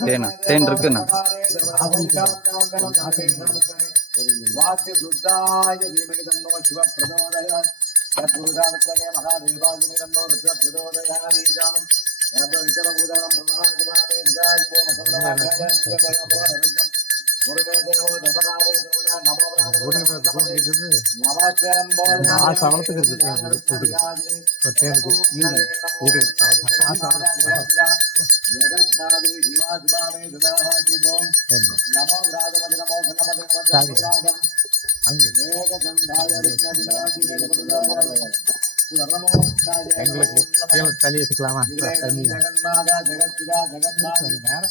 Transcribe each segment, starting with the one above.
தேனா தேன் இருக்குண்ணா. வாக்கிய சுத்தாய தீமகி சவளத்துக்கு இருக்கு எங்களுக்கு கீழே தள்ளி வச்சுக்கலாமா தண்ணி நேரம்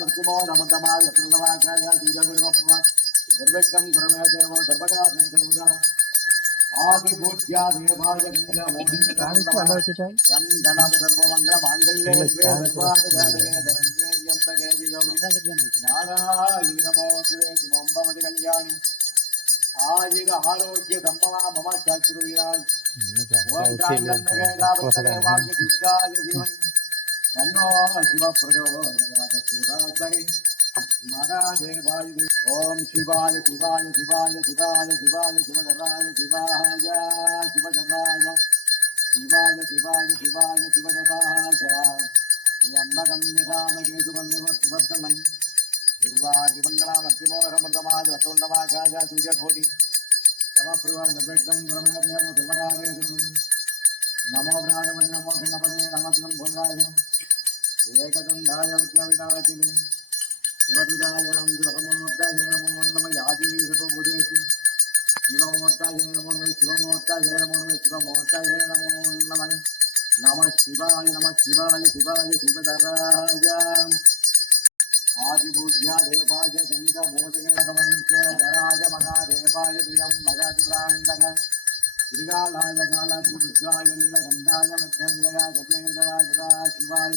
மிருத்துமோ நமதமாய சுந்தவாக்காய சூரியகுருவ சர்வக்கம் குரமே தேவோ சர்வகாத்மே சர்வதா ஆதிபூத்யா தேவாய கங்க சாமிக்கு மோகிந்த நல்லா வச்சுட்டா சந்தனம் சர்வமங்கள மாங்கல்யே நாராயணி நமோ சிவே சுமம்பவதி கல்யாணி ఆయుర ఆరోగ్య సంభవా మమ శాస్త్రుడిరాయ్. ఓం రాజన్మగేదావతరేవాయ దుర్గాయ ధీమహి. తన్నో శివ ప్రచోదయాత్ సూరాగ్ని మహాదేవాయ ఓం శివాయ శివాయ శివాయ శివాయ శివాయ శివధరాయ శివాయ శివధరాయ శివాయ శివాయ శివాయ శివధరాయ శ్రీ అన్నగమ్యదానకేశుగమ్యవర్ధనం வன்னகம் நிதானகேதுவம் நிவர்த்தனம் துர்வாதிமங்களாமத்திமோரமதமாத வசோண்டமாகாய சூரியகோடி சமப்பிரவா நிர்வேக்கம் பிரமேதேவ சிவகாரே நமோ பிராணமணி நமோ கணபதே நமஸ்லம் பொங்காயம் ஏகதந்தாய விக்லவிநாசினி சிவதுதாயாம் சிவமோத்தாய நமோ நம யாதி சிவபுதேசி சிவமோத்தாய நமோ நம சிவமோத்தாய நமோ நம आदिभूज्यादेवाय चन्द्रमोदिनराय महादेवाय प्रियं भगतिप्राङ्गः श्रीकालाय कालाय नीलगन्धाय मध्यङ्गया गतराजराय शिवाय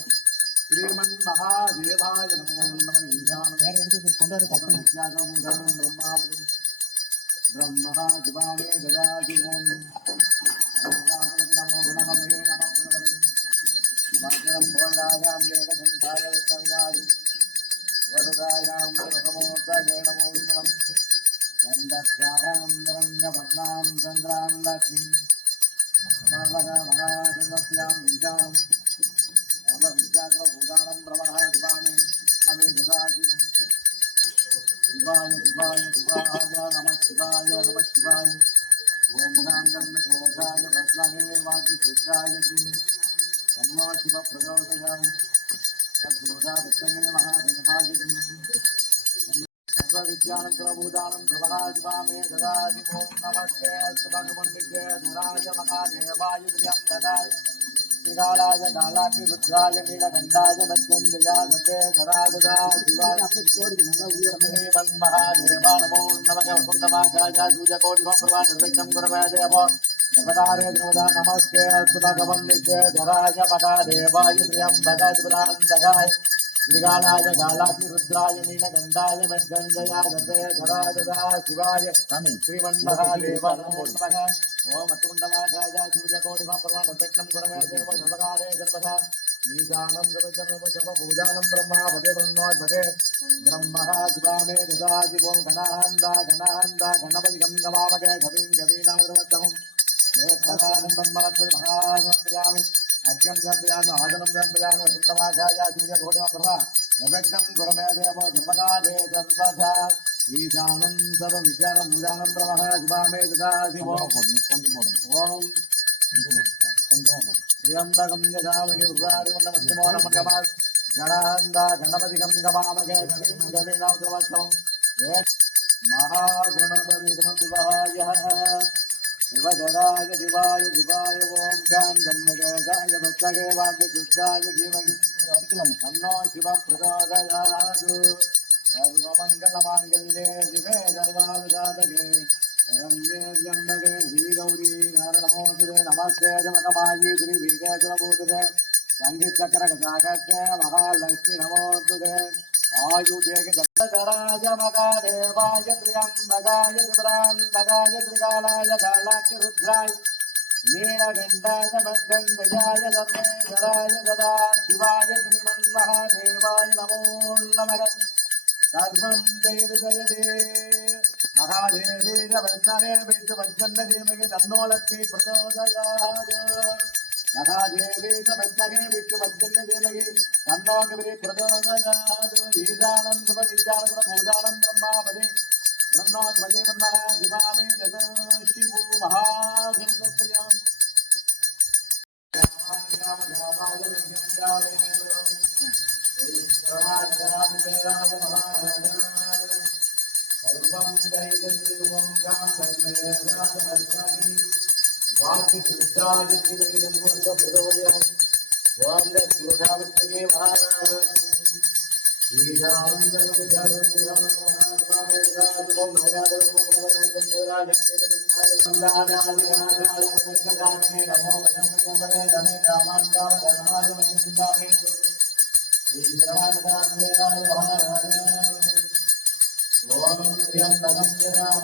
श्रीमन्महादेवाय नमो नमः ब्रह्मः शिवामे ददाशिवम् नमो गुणपदे नमः भगवन् भवनागाम् एकसन्धाय विक्रमिराजि ्यायां प्रथमोद्रगेणमोन्नम् दण्डत्यागान्दरङ्गवर्णां चन्द्रां लक्ष्मीं महाचन्द्रस्यां विद्याम् सर्वविद्याकरभूतानं प्रवः दिवाने अमे ददासि शिवाय शिवाय शिवाय नमः शिवाय नमः शिवाय ॐ गणाङ्गन्नशेषाय भद्महे वासि शिवाय ब्रह्मा शिवप्रचोदयामि सर्वविद्यानग्रभूतानं प्रभगाशिवामे ददाति ॐ नमस्ते सुभगपण्डिते धराय महादेवाय प्रियं ददाय श्रीकालाय कालाक्षि रुद्राय नीलकण्ठाय मध्यन्द्रिया दत्ते धरागदा शिवाय श्रीमन्महादेवा नमो नमः कुन्दमाकाय सूर्यकोटिभप्रभाषं गुरवे देव नमदारे नमदा नमस्ते सुभगवन्निषे धराय पदादेवाय प्रियम्बगज्भ्रान्तकाय मृगालाय कालाकिरुद्राय नीलगन्धाय मद्गन्धया गते धराय ददा शिवाय श्रीमन्महादेव नमो नमः। ओम अतुण्डनाशाय सूर्यकोटिमप्रमाणरत्नं गुरवे देव सर्वकारे सर्वदा नीजानं गवजमवशव भूजानं ब्रह्मा भजे ब्रह्मोद्भजे ब्रह्मः शिवामे ददाति ओं घनाहन्दा घनाहन्दा घनपति गङ्गमामगे घविं गवीनाद्रवत्तमम् समर्पयामि अर्घ्यं समर्पयामि आसनं समर्पयामि सुन्दराचार्या सूर्यकोटिमप्रभा यदग्धं गुरुमे देवो धर्मकाले सर्वथा ईशानं सर्वविचारं उदानं प्रवः शिवामे ददाशिवो ॐ त्र्यम्बकं यजामहे उर्वारिवन्नमस्तिमो नमगमात् गणान्दा गणपतिगं गमामहे गणीं गवीणां महागणपतिगं विवायः நமகமா கணாந்தா கணபதிகம் கமாமகே கவிம் கவீனாம் சமஸ்தமம் ஏ மகாகணபதி நம சிவஜராய சிவாய சிவாய ஓம் சாம் தன்மகேதாய பத்மகே வாக்கிய சுத்தாய ஜீவன் தன்னோ சிவ பிரதோதயாது சர்வமங்கலமாங்கல்யே आयुजराजमगादेवाय त्र्यम्बगाय त्रिपुरान्तकाय त्रिकालाय कालाक्षरुद्राय मीनविन्दाय मद्गन्धजाय सर्वेश्वराय सदा शिवाय श्रीमन्महादेवाय नमो नमः सर्वं देवजयदे महादेवी च वर्धने विद्युवज्जन्मधीमहि तन्नोलक्ष्मी प्रचोदयाय நீலகண்டாய மத்கந்தயாய சர்வேஸ்வராய சதா சிவாய ஸ்ரீமன்மகாதேவாய நமோ நமக சர்வம் ஜெயது ஜெயதே மகாதேவி வந்தனே விட்டு வச்சந்த தீமகி தன்னோலத்தி பிரச்சோதயாத் மகாதேவி வந்தனே वाक्य शुद्धादित्यमृतोदयः वाङ्गसूषावृत्तये ॐ श्रियं नमस्ते राम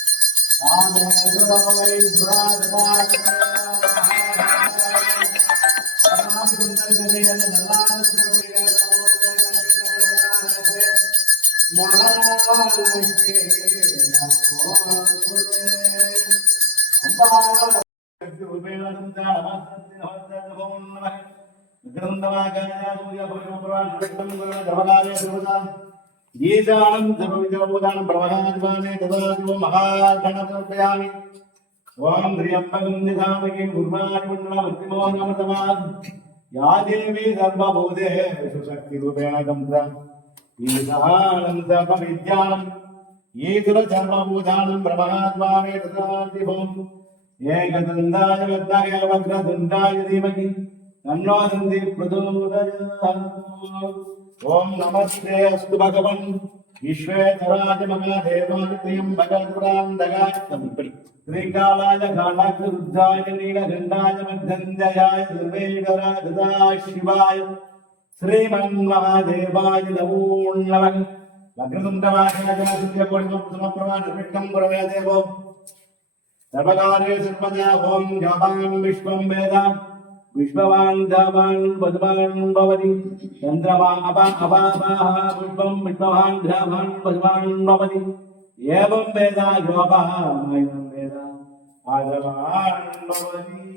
பிரம்ம சிவாமி தத சிவு மகாசர்வஸ்யம் ஈசானம் ఈశానం సర్వవిజోదానం ప్రవహాజ్వానే తదాదివ మహాగణతర్పయామి ఓం శ్రీయంబగం నిధామకి గుర్వాణిమృతిమోహనమృతమాన్ యా దేవి సర్వభూతేషు శక్తి రూపేణ గంత్ర. ఈశానం సర్వవిద్యానం ఈతుల సర్వభూతానం ప్రవహాజ్వానే తదాదివం ఏకదండాయ వద్దాయ వగ్రదండాయ ధీమహి. தன்னோ ஓம் நமஸ்தே அஸ்து பகவன் விஸ்வேதராஜ மகாதேவாய திரியம்பகாந்தகாய ஸ்ரீகாலாய காலாக்ருத்தாய நீலகண்டாய மத்தஞ்சயாய சர்வேகராஜதாய சிவாய ஸ்ரீமன் மகாதேவாய நமோ சர்வகாரே சர்வதா ஓம் ஜபாம் புரமே தேவோ विश्ववान् धावान् वधवान् भवति। चन्द्रमा अपा अपापाः पुष्पं विश्ववान् धावान् वधवान् भवति। एवं वेदा योगः एवं वेदा आधवान् भवति।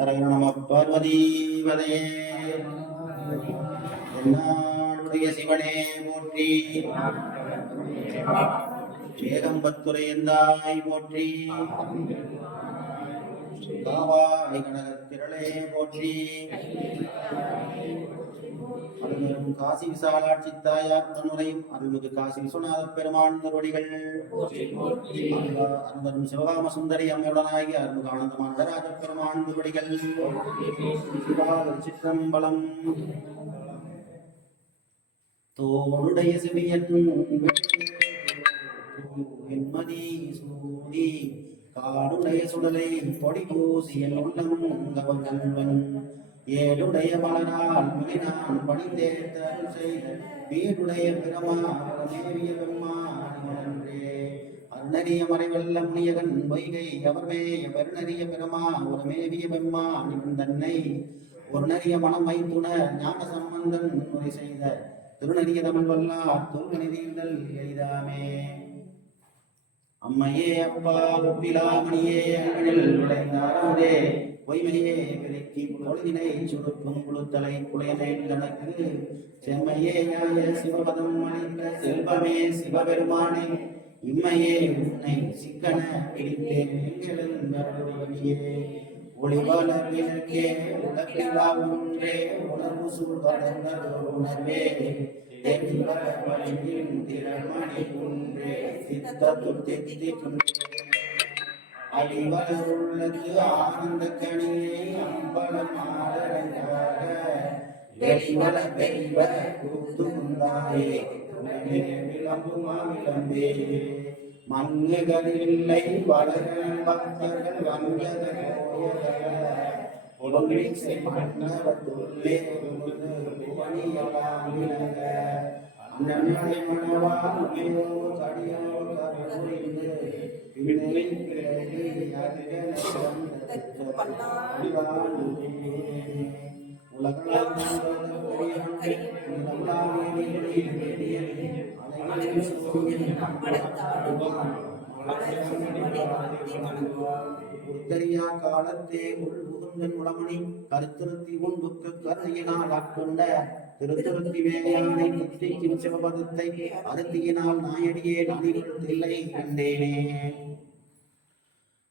हरे नमः पार्वती पदे என்னாடுடைய சிவனே போற்றி. ஏகம்பத்துரையந்தாய் போற்றி. காவாய் கனகத்திரளே போற்றி. அருள்மிகு காசி விசாலாட்சி தாயார் தன்னுரையும் அருள்மிகு காசி விஸ்வநாத பெருமான் திருவடிகள். அன்பரும் சிவகாம சுந்தரி அம்மையுடனாகி அருள்மிகு ஆனந்தமான நடராஜ பெருமான் திருவடிகள். சிவாத சிற்றம்பலம். தோளுடைய செவியன் வெண்மதி சூடி காடுடைய சுடலை பொடி பூசியல் உள்ளம் கவங்கல்வன் ஏழுடைய பலனால் மீனான் பணிந்தேத்த செய்த வீடுடைய பிரமாவிய பெருமானே அருணறிய மறைவல்ல முனியகன் வைகை அவர்மே பெருணறிய பெருமா ஒரு மேவிய பெம்மா தன்னை. ஒரு நறிய மனம் வைத்துண ஞான சம்பந்தன் முறை செய்த திருநறிய தமிழ் வல்லார் துர்கநிதியுடல் எளிதாமே. அம்மையே அப்பா ஒப்பிலாமணியே அங்கில் விளைந்தாரே பொய்மையே விலக்கி பொழுதினை சுடுக்கும் குழுத்தலை குளையமேல் கணக்கு. செம்மையே யாய சிவபதம் அளித்த செல்வமே சிவபெருமானே. இம்மையே உன்னை சிக்கன பிடித்தேன் எங்களியே ஒளிவல விளக்கே உலகிலா ஒன்றே உணர்வு சூழ்கடந்த உணர்வே தெளிவர திறமணி குன்றே அடிவருள்ளது ஆனந்த கணியே அம்பலம் கூத்து விளம்புமா விளம்பே மண்ணுகளில்லை வளர்கள் பக்தர்கள் வந்தத ஒழுங்கை செய்மன்னவத்துள்ளே புவனியலாம் விளங்க. அண்ணனை உமையோ தடியோ விடுதலை பிறகு உத்தரியா காலத்தே உள்புகுந்தன் உளமணி கருத்திருத்தி உன்புக்கு கருணையினால் ஆட்கொண்ட திருத்திருத்தி வேலையானை நித்திக்கும் சிவபதத்தை அருத்தியினால் நாயடியே நதிகள் கண்டேனே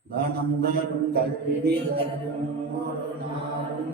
தானம் தரும் கல்வி தரும் ஒரு நாளும்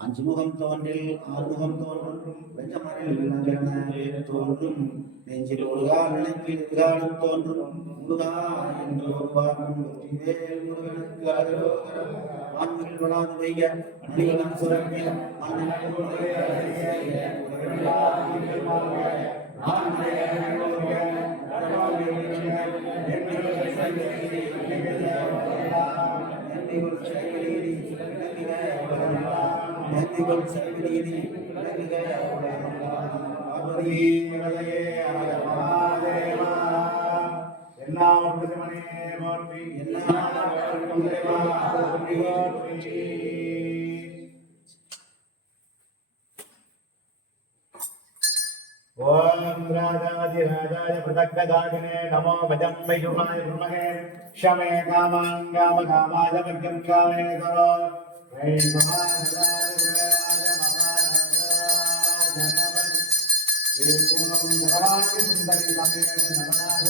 அஞ்சு முகம் தோன்றில் ஆறுமுகம் தோன்றும். வெஞ்சமரில் நகரனவே தோன்றும்? நெஞ்சில் ஒழுகா நினைப்பில் காலம் தோன்றும். முருகா என்று ஒருவாரும் வெற்றிவேல் முருகனுக்கு ஆண்கள் வளாது ശമേ കാമാം കാമകാമാജമജ്ഞം കാമേ കരോ ഹേ സമാധാ மகாராஜ சுந்தரி தமே நமராஜ